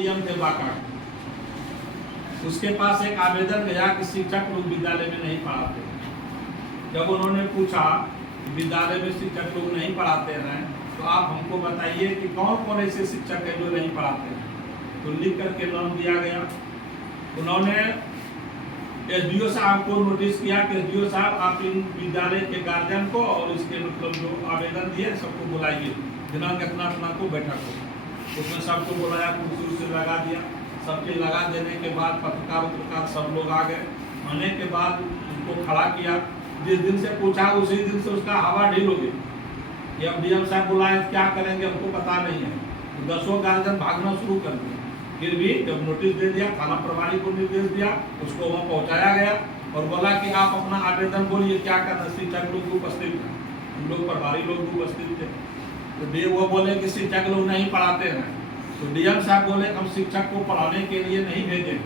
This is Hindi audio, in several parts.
डीएम थे बांका, उसके पास एक आवेदन गया कि शिक्षक लोग विद्यालय में नहीं पढ़ाते। जब उन्होंने पूछा विद्यालय में शिक्षक लोग नहीं पढ़ाते हैं तो आप हमको बताइए कि कौन कौन ऐसे शिक्षक हैं जो नहीं पढ़ाते हैं। तो लिख करके नाम दिया गया। उन्होंने एसडीओ साहब को नोटिस किया कि एसडीओ साहब आप इन विद्यालय के गार्जियन को और इसके मतलब जो आवेदन दिए सबको बुलाइए, दिनांक इतना को बैठक हो। उसमें सबको बुलाया, कुर्सी से लगा दिया। सब चीज लगा देने के बाद पत्रकार सब लोग आ गए। आने के बाद उनको खड़ा किया। जिस दिन से पूछा उसी दिन से उसका हवा ढील हो गई कि अब डीएम साहब बुलाए क्या करेंगे हमको पता नहीं है। तो 10 गार्जियन भागना शुरू कर दिया। फिर भी जब नोटिस दे दिया, थाना प्रभारी को निर्देश दिया, उसको वहाँ पहुँचाया गया और बोला कि आप अपना आवेदन बोलिए क्या करना। शिक्षक लोग उपस्थित थे, हम लोग प्रभारी लोग भी उपस्थित थे। तो वो बोले कि शिक्षक लोग नहीं पढ़ाते हैं। तो डीएम साहब बोले हम शिक्षक को पढ़ाने के लिए नहीं भेजे।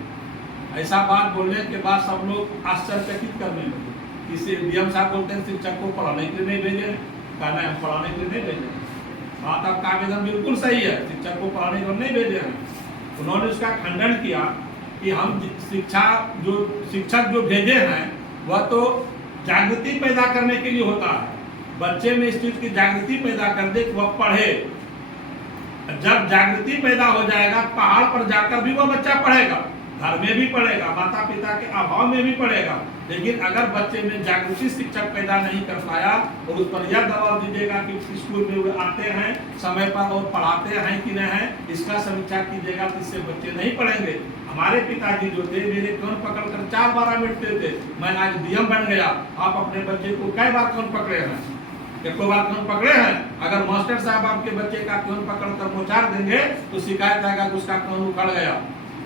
ऐसा बात बोलने के बाद सब लोग आश्चर्यचकित करने लगे कि डीएम साहब बोलते हैं शिक्षक को पढ़ाने के लिए नहीं भेजे, कहना है हम पढ़ाने के लिए नहीं भेजे। बात आपका आवेदन बिल्कुल सही है, शिक्षक को पढ़ाने के लिए नहीं भेजे हैं। उन्होंने उसका खंडन किया कि हम शिक्षक जो भेजे हैं वह तो जागृति पैदा करने के लिए होता है। बच्चे में इस चीज की जागृति पैदा कर दे कि वह पढ़े। जब जागृति पैदा हो जाएगा पहाड़ पर जाकर भी वह बच्चा पढ़ेगा, घर में भी पढ़ेगा, माता पिता के अभाव में भी पढ़ेगा। लेकिन अगर बच्चे में जागृति शिक्षक पैदा नहीं कर पाया और उस पर यह दबाव दीजिएगा कि स्कूल में वे आते हैं समय पर और पढ़ाते हैं कि नहीं है, इसका समीक्षा कीजिएगा तो इससे बच्चे नहीं पढ़ेंगे। हमारे पिताजी जो थे मेरे कान पकड़कर 4 बार मिटते थे, मैं आज डीएम बन गया। आप अपने बच्चे को कई बार कान पकड़े हैं? एक बार कान पकड़े हैं? अगर मास्टर साहब आपके बच्चे का कान पकड़कर मोचार देंगे तो शिकायत आएगा कि उसका कान उखड़ गया।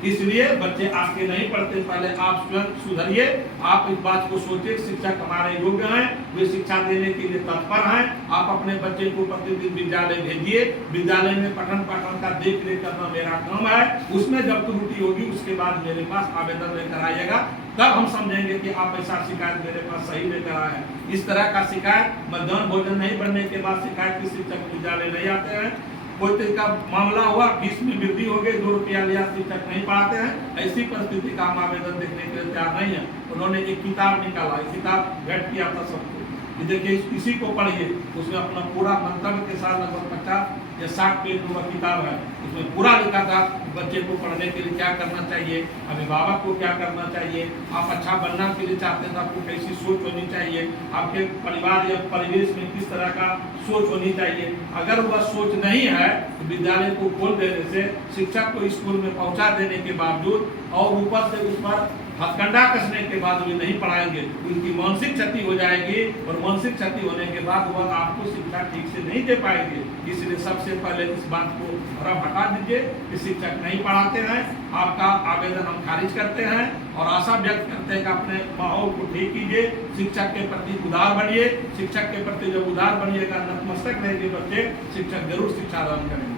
इसलिए बच्चे आपके नहीं पढ़ते, पहले आप स्वयं सुधरिए। आप इस बात को सोचिए शिक्षक हमारे योग्य हैं, वे शिक्षा देने के लिए तत्पर हैं। आप अपने बच्चे को प्रतिदिन विद्यालय भेजिए। विद्यालय में पठन पाठन का देख रेख करना मेरा काम है। उसमें जब त्रुटि होगी उसके बाद मेरे पास आवेदन लेकर आइएगा, तब हम समझेंगे कि आप ऐसा शिकायत मेरे पास सही लेकर आए हैं। इस तरह का शिकायत मध्याह्न भोजन नहीं बनने के बाद शिकायत की शिक्षक विद्यालय नहीं आते हैं। कोई तरह का मामला हुआ, फीस में वृद्धि हो गई, 2 रुपया लिया, शिक्षक नहीं पढ़ाते हैं। ऐसी परिस्थिति का हम आवेदन देखने के लिए तैयार नहीं है। उन्होंने एक किताब निकाला, किताब भेंट किया था सबको, देखिए इसी को पढ़िए। उसमें अपना पूरा मंतव्य के साथ लगभग 50 या 60 पेज का किताब है। उसमें पूरा लिखा था बच्चे को पढ़ने के लिए क्या करना चाहिए, अभिभावक को क्या करना चाहिए, आप अच्छा बनना के लिए चाहते हैं तो आपको कैसी सोच होनी चाहिए, आपके परिवार या परिवेश में किस तरह का सोच होनी चाहिए। अगर वह सोच नहीं है तो विद्यालय को खोल देने से, शिक्षक को स्कूल में पहुंचा देने के बावजूद और ऊपर से उस पर हथकंडा कसने के बाद वे नहीं पढ़ाएंगे, उनकी मानसिक क्षति हो जाएगी और मानसिक क्षति होने के बाद वह आपको शिक्षा ठीक से नहीं दे पाएंगे। इसलिए सबसे पहले इस बात को भरम हटा दीजिए कि शिक्षक नहीं पढ़ाते हैं। आपका आवेदन हम खारिज करते हैं और आशा व्यक्त करते हैं कि अपने माहौल को ठीक कीजिए, शिक्षक के प्रति उदार बनिए। शिक्षक के प्रति जब उदार बनिएगा, नतमस्तक रहेंगे बच्चे, शिक्षक जरूर शिक्षा दान करेंगे।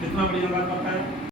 कितना बढ़िया बात बताया।